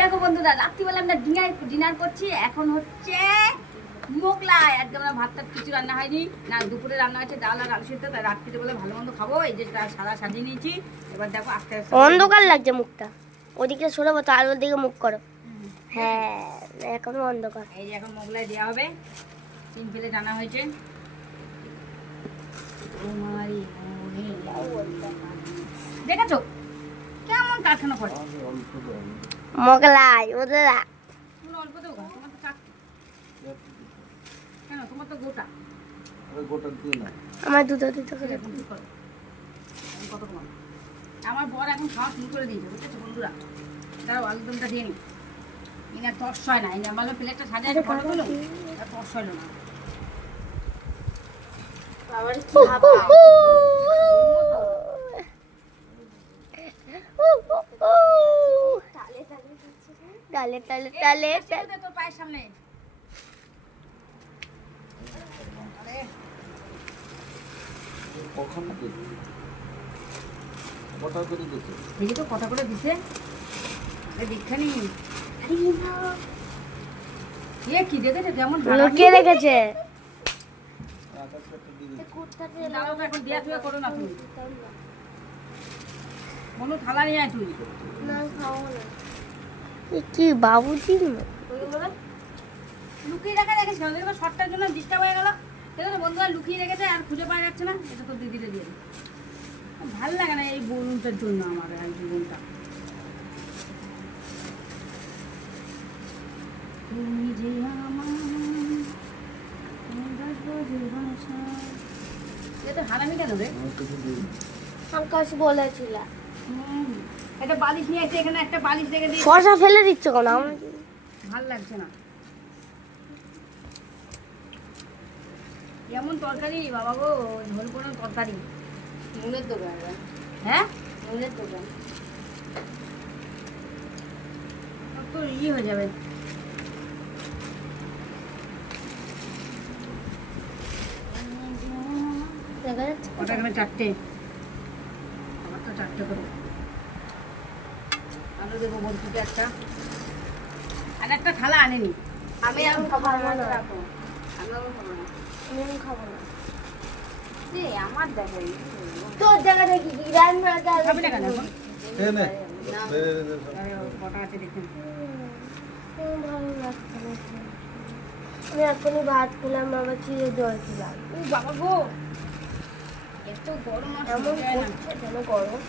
দেখো বন্ধুরা, রাত্রিবেলা আমরা ডিনার করছি। এখন হচ্ছে মোগলাই। আজকে আমরা ভাতটা কিছু রান্না হয়নি না, দুপুরে রান্না হয়েছে ডাল আর আলু সিদ্ধ। তাই রাত্রিতে বলে ভালো মন্দ খাবো। এই যে সাদা সাজিয়ে নিয়েছি। এবার দেখো আস্তে আস্তে অন্ধকার লাগছে মুখটা, ওদিকে সরাবো তো, আলোর দিকে মুখ করো। হ্যাঁ, এখনো অন্ধকার। এই যে এখন মোগলাই দেওয়া হবে। 3 প্লেট আনা হয়েছে। দেখেছো কেমন কারখানা করে? মোগলাই ওদের অল্প দেবো, তোমার তো চারটে। কেন তোমার তো গোটা? আমার দুটো করে। কত কম? আমার বর এখন খাওয়া শুরু করে দিয়েছে, বুঝেছো বন্ধুরা। তারা আলুদমটা দিয়ে নি, এনার তর্স হয় না। এনার মানে প্লেটটা সাজা ফটো তুলো, তর্স হলো না। আবার কি ভাবা তালে তালে তালে তোর পায়ের সামনে। দেখি তো কটা করে দিছে দীক্ষানি। কি দেখেছে কেমন লুকিয়ে রেখেছে। এখন দিয়া তুই করো না তুমি। মনু থালা নিয়ে আয় তুই। কি বাবুজি লুকিয়ে রাখা রেখেছিল, শর্টটার জন্য ডিস্টার্ব হয়ে গেল। দেখো বন্ধুরা লুকিয়ে রেখেছে আর খুঁজে পাওয়া যাচ্ছে না। এটা তো দিদিরে দিয়ে ভাল লাগে না এই বোনটার জন্য, আমার এই জীবনটা। তুমি যে আমার এটা হারামি কেন রে? আকাশ বলেছিল একটা বালিশ নিয়ে এসে এখানে একটা বালিশ রেখে দিই। শসা ফেলে দিচ্ছ কেন? আমার ভাল লাগছে না। কেমন তরকারি বাবা গো, ঝোল কোনো তরকারি। নুনের দোকান? হ্যাঁ নুনের দোকান। তো হয়ে যাবে। ওটা এখানে 4টে, আমার তো 4টে করে আলু দেবো বলতে একটা। আর একটা থালা আনেনি। আমি এখন খাবো না। রাখো, আমি খাবো না। আমি এখন খাবো না। আমার দেখো তোর জায়গা দেখি কি রান্না খাবি না কেন এখন? নে কটা আছে দেখুন। ভালো লাগছে না। আমি এখনই ভাত খেলাম, আবার চিড়ে জল খেলাম। ও বাবা গো, এত গরম আর এমন সহ্য হয় না। করছে কেন গরম?